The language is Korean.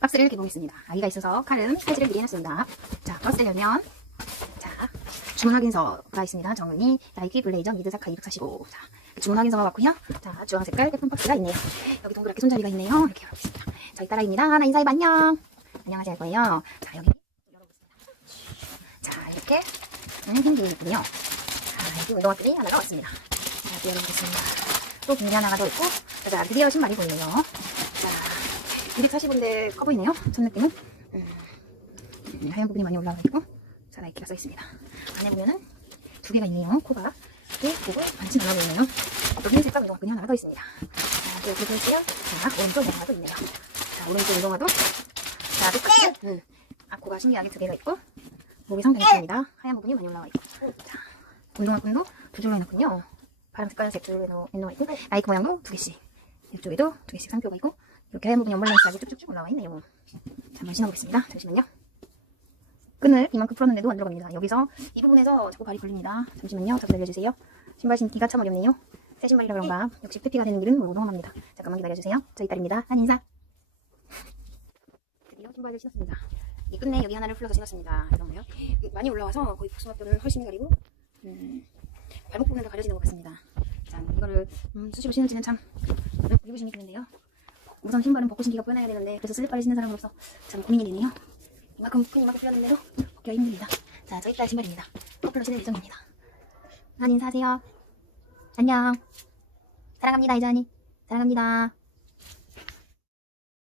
박스를 개봉했습니다. 아기가 있어서 칼은 칼질을 미리 해놨습니다. 자, 박스를 열면 자, 주문 확인서가 있습니다. 정은이 나이키 블레이저 미드사카 245. 자, 주문 확인서가 왔고요. 자, 주황 색깔 깨품 박스가 있네요. 여기 동그랗게 손잡이가 있네요. 이렇게 있습니다. 저희 딸아이입니다. 하나 인사해봐 안녕. 안녕하세요 할 거예요. 자, 여기 열어보겠습니다. 자, 이렇게 음, 힘들이 있군요. 자, 여기 운동화끈이 하나가 왔습니다. 자, 또 열어보겠습니다. 또 비닐 하나가 더 있고, 자, 드디어 신발이 보이네요. 자, 240인데 커 보이네요. 첫 느낌은. 음, 네, 하얀 부분이 많이 올라와 있고, 자, 나이키가 써 있습니다. 안에 보면은 두 개가 있네요. 코가. 이 보고 반지 나와 보이네요. 또 흰색과 운동화끈이 하나가 더 있습니다. 자, 또 이렇게 보시면, 자, 오른쪽 운동화도 있네요. 자, 오른쪽 운동화도, 자, 똑같이, 음, 앞코가 신기하게 두 개가 있고, 목이 상당히 깁니다. 하얀 부분이 많이 올라와 있고. 자, 운동화끈도 두 줄로 해놨군요. 파란 색깔 세 줄로 해놓은 있고, 나이키 모양도 두 개씩. 이쪽에도 두 개씩 상표가 있고, 이렇게 부분이 언밸런스하게 쭉쭉쭉 올라와 있네요. 자, 한번 신어보겠습니다. 잠시만요. 끈을 이만큼 풀었는데도 안 들어갑니다. 여기서 이 부분에서 자꾸 발이 걸립니다. 잠시만요. 자, 기다려주세요. 신발 신기가 참 어렵네요. 새 신발이라 그런가. 역시 패티가 되는 모두 경험합니다. 잠깐만 기다려주세요. 저희 딸입니다. 한 인사. 드디어 신발을 신었습니다. 이 끝에 여기 하나를 풀러서 신었습니다. 이런 거요. 많이 올라와서 거의 복숭아뼈를 훨씬 가리고 음, 발목 부분도 가려지는 것 같습니다. 자, 이거를 음, 수시로 신을지는 참 음, 의구심이 드는데요. 우선 신발은 벗고 신기가 편해야 되는데 그래서 슬리퍼를 신는 사람으로서 참 고민이 되네요. 이만큼 큰 이만큼 풀었는데도 벗기가 힘듭니다. 자, 저희 딸 신발입니다. 커플로 신을 예정입니다. 한 인사하세요. 안녕. 사랑합니다, 이자니. 사랑합니다.